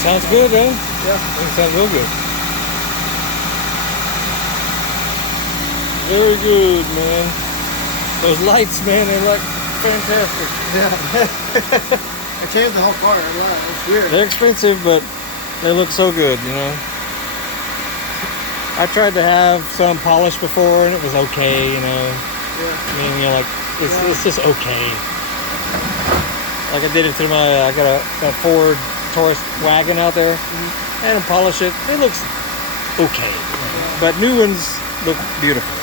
Sounds good, huh? Yeah. It sounds real good. Very good, man. Those lights, man, they look fantastic. Yeah. I changed the whole car. It's weird. They're expensive, but they look so good, you know. I tried to have some polished before, and it was okay, you know. Yeah. I mean, you know, like it's just okay. Like I did it to my, I got a Ford Taurus wagon out there, and I polish it. It looks okay, but new ones look beautiful.